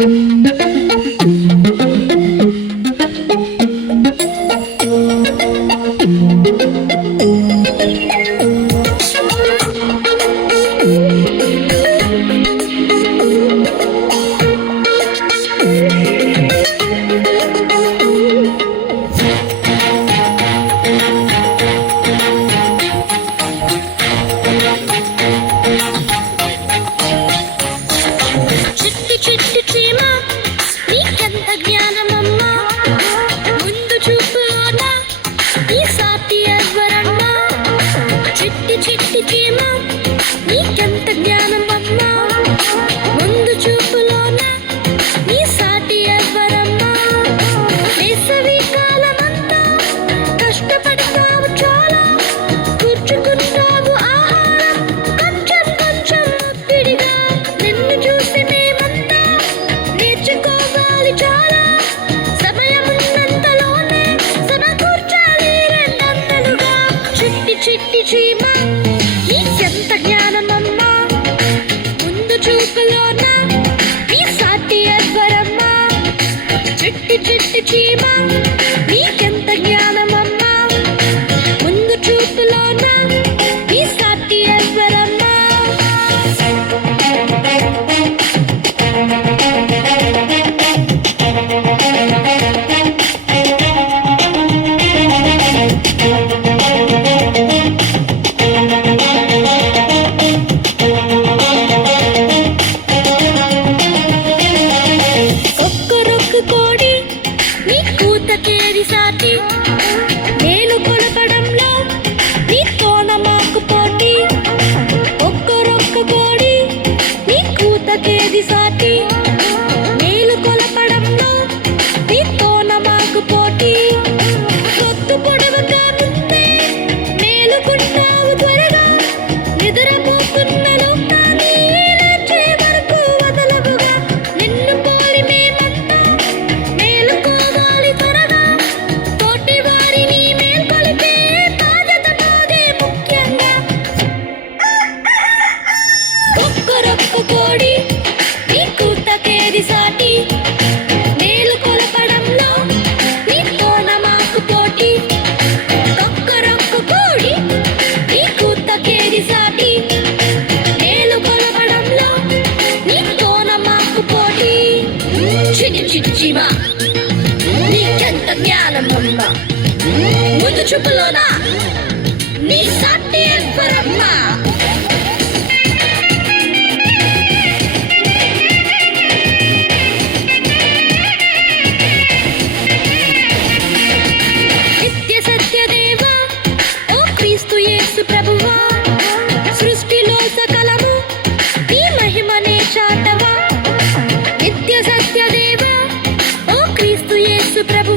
thank you. చెట్టు చెట్టు చీమ నీకెంత జ్ఞానం అమ్మా? ముందు చూపులోన నీ సాటి ఎవ్వరమ్మా? వేసవి కాలమంతా కష్టపడతావు చాలా కూర్చుకుంటావు ఆహారం కొంచెం కొంచెం ఒత్తిడిగా. నిన్ను చూసి మేమంతా నేర్చుకోవాలి చాలా. చిట్టి చిట్టి చీమ জীবন నీకెంత జ్ఞానమున్నా ముందు చూపులోనా? నీ సత్య పరమ్మా se preparar. É